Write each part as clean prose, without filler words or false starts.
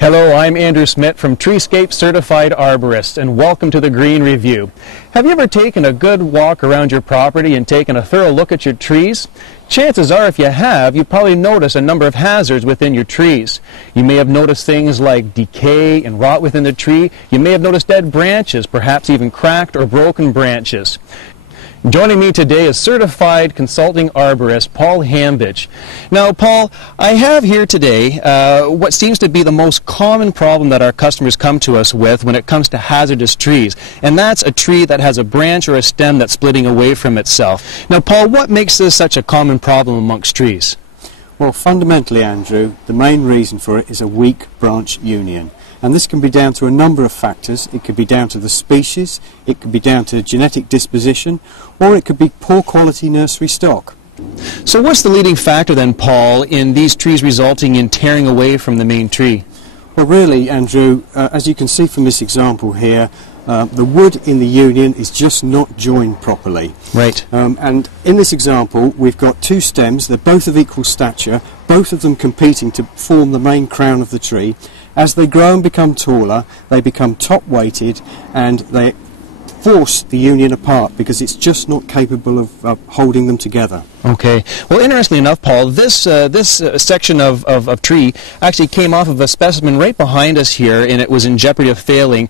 Hello, I'm Andrew Smith from Treescape Certified Arborists, and welcome to the Green Review. Have you ever taken a good walk around your property and taken a thorough look at your trees? Chances are, if you have, you probably notice a number of hazards within your trees. You may have noticed things like decay and rot within the tree. You may have noticed dead branches, perhaps even cracked or broken branches. Joining me today is Certified Consulting Arborist Paul Hambidge. Now, Paul, I have here today what seems to be the most common problem that our customers come to us with when it comes to hazardous trees, and that's a tree that has a branch or a stem that's splitting away from itself. Now, Paul, what makes this such a common problem amongst trees? Well, fundamentally, Andrew, the main reason for it is a weak branch union. And this can be down to a number of factors. It could be down to the species, it could be down to genetic disposition, or it could be poor quality nursery stock. So what's the leading factor then, Paul, in these trees resulting in tearing away from the main tree? Well, really, Andrew, as you can see from this example here, the wood in the union is just not joined properly. Right. And in this example, we've got two stems. They're both of equal stature, both of them competing to form the main crown of the tree. As they grow and become taller, they become top-weighted and they force the union apart because it's just not capable of holding them together. Okay. Well, interestingly enough, Paul, this section of tree actually came off of a specimen right behind us here, and it was in jeopardy of failing.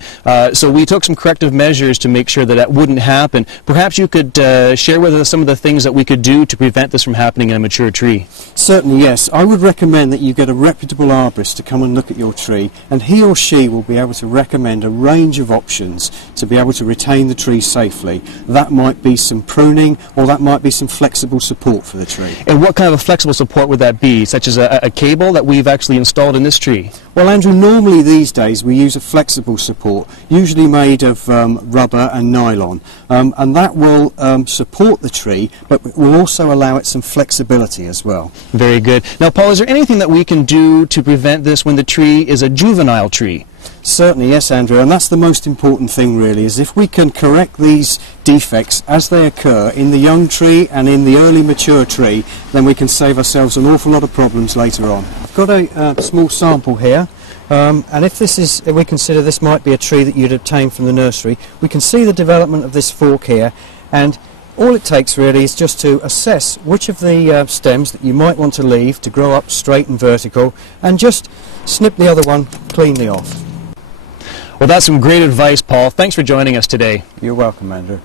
So we took some corrective measures to make sure that that wouldn't happen. Perhaps you could share with us some of the things that we could do to prevent this from happening in a mature tree. Certainly, yes. I would recommend that you get a reputable arborist to come and look at your tree, and he or she will be able to recommend a range of options to be able to retain the tree safely. That might be some pruning, or that might be some flexible support for the tree. And what kind of a flexible support would that be, such as a cable that we've actually installed in this tree? Well, Andrew, normally these days we use a flexible support, usually made of rubber and nylon, and that will support the tree, but will also allow it some flexibility as well. Very good. Now, Paul, is there anything that we can do to prevent this when the tree is a juvenile tree? Certainly, yes, Andrew, and that's the most important thing really, is if we can correct these defects as they occur in the young tree and in the early mature tree, then we can save ourselves an awful lot of problems later on. I've got a small sample here, and if we consider this might be a tree that you'd obtain from the nursery, we can see the development of this fork here, and all it takes really is just to assess which of the stems that you might want to leave to grow up straight and vertical, and just snip the other one cleanly off. Well, that's some great advice, Paul. Thanks for joining us today. You're welcome, Andrew.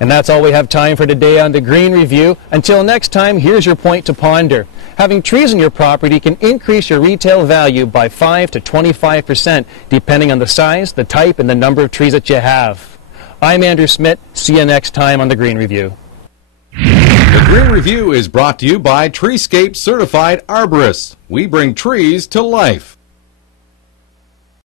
And that's all we have time for today on the Green Review. Until next time, here's your point to ponder. Having trees on your property can increase your retail value by 5 to 25%, depending on the size, the type, and the number of trees that you have. I'm Andrew Smith. See you next time on the Green Review. The Green Review is brought to you by Treescape Certified Arborists. We bring trees to life.